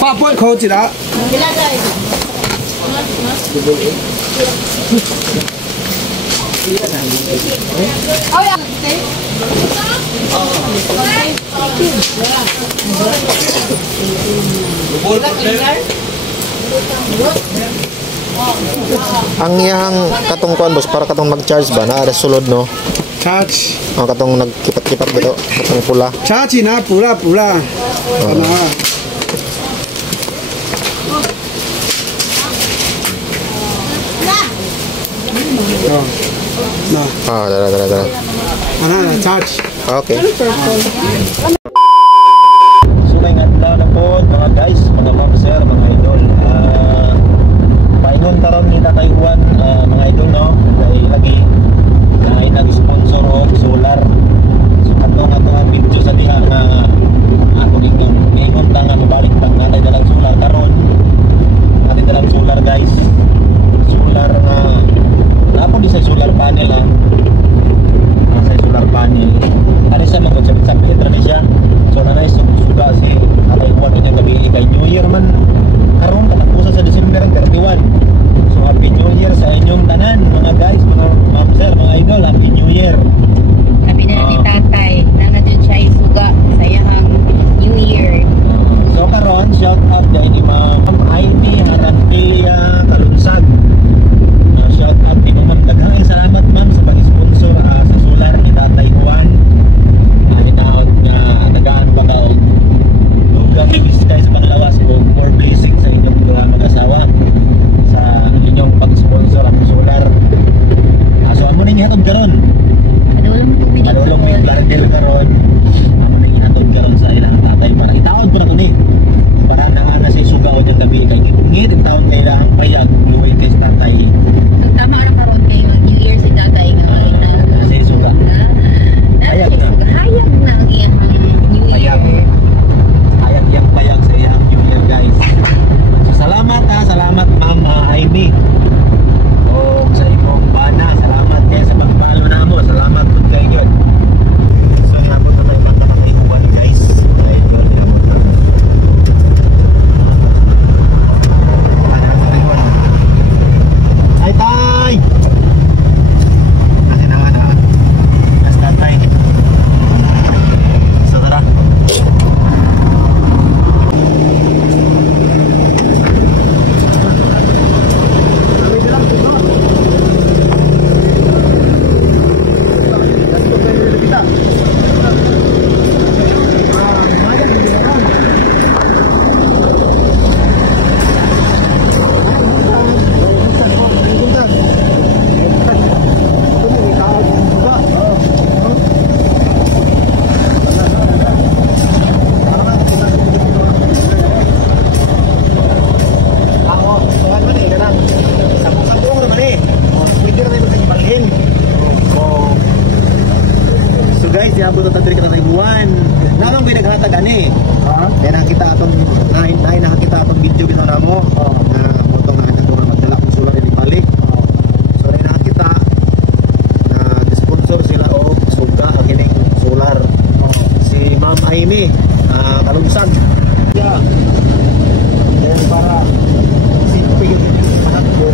八百块一啦。Ang iyang katungkuan boss para katong mag-charge ba na sulod no? Charge. Ang katong nagkipat-kipat dito, katong pula. Charge na pula. Ano? No. Dara. Ano, charge. Okay. So may nga na po mga guys, mga ma'am sir, mga idol. Paingon karon ni Tatay Juan, mga idol no, dahil lagi ay nag-sponsor og solar. So katong ang video sa diha na ako ding ingon ta nga mabalik pag natay dalang solar karon. Natay dalang solar guys. Solar nga napo di sa solar panel ha. Sa solar panel. Ano sa mga sabit-sabit na siya. So nanay suga si Tatay Juan ng gabi kay New Year man karon katapusan sa December 31. So happy New Year sa inyong tanan mga guys, mga ma'am sir, mga idol, happy New Year. Sabi na ni tatay na nadun siya isuga sa iyang New Year. So karon shout out dahil ni Ma'am Heidi Harantia Kalunsag. Shout out din mo daghang salamat ma'am sa pag-sponsor sa solar ni Tatay Juan. Hinaot nga tagaan pa ka lugar ni Biskay sa Panglawas ko for blessing sa inyong mga mag-asawa sa inyong pag-sponsor ang solar. So amo ning ihatod karon. Adulong mo yung largel karon. Amo ning ihatod karon sa ilang tatay para itaod ko na kuni. Para nangana sa sugaw ng gabi kay ngit ang taon nila ang payag luoy kay tatay. Ang tama ra karon kay New Year si tatay nga Sa suga. Hayag na. Hayag na ang iyang New Year. Hayag yang payag sa iyang New Year guys. So salamat ha, salamat Ma'am Amy. O sa imong bana, salamat din sa pagpalo namo. Salamat pud kay God. So nabot na tayo banda kay Juan guys. Ay God nabot na. Ay tay. Kasi na. Basta tay. So tara. Kalunsag. Yeah. Para sipil panatlo.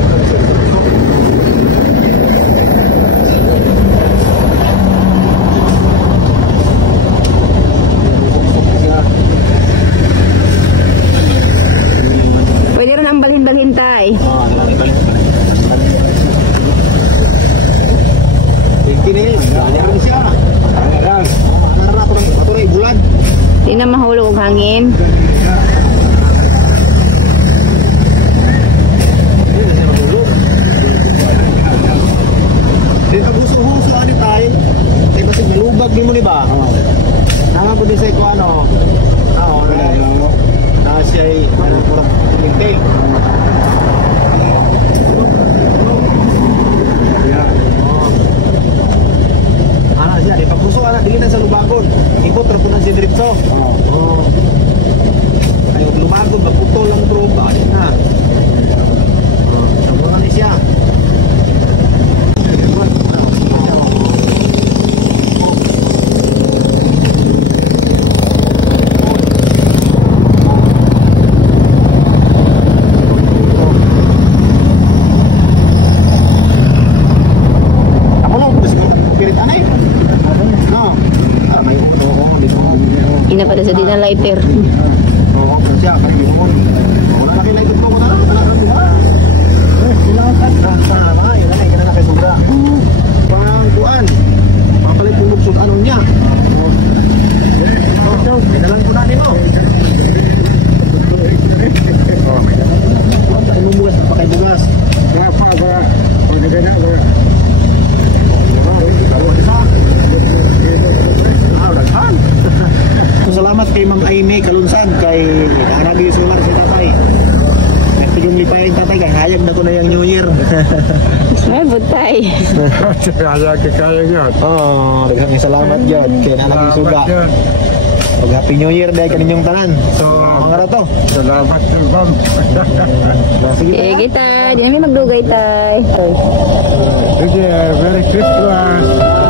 Pwede rin ang balhin-balhin tay. Di na mahulog ang hangin. Di ka gusto-gusto ano tayo? Di ba lubag din mo ni ba? Nangan ko din sa ito ano? Na siya ay kurang intake. Ano siya? Di pa gusto ka na dilitan sa lubagon. Ikot rin po ng sindiritso. Ay, huwag lumagod. Magputol ang probe. Ano na? Sabunan niya siya. Ina pada sa dinang lighter. Oo, siya, kayo mo. Laki na ito ko na. Silakan sa ba? Yan na kay sobra. Pangkuan. Papalit yung lugsod ano niya. Oh, dalan ko na nimo. Oh, bukas pa kay bukas. Berapa ba? O na ba? Salamat kay Ma'am Aimee Kalunsad kay Aragi Solar si tatay. Nagtigong lipay ang tatay kay hayag na ko na yung New Year. Ay, butay. Kaya kaya yun. Oh, daghang salamat gyud kay nalagi suga. Pag Happy New Year dahil kaninyong tanan. So, mga rato. Salamat Bam. Sige. Kita, di namin magdugay tay. Sige, Merry Christmas.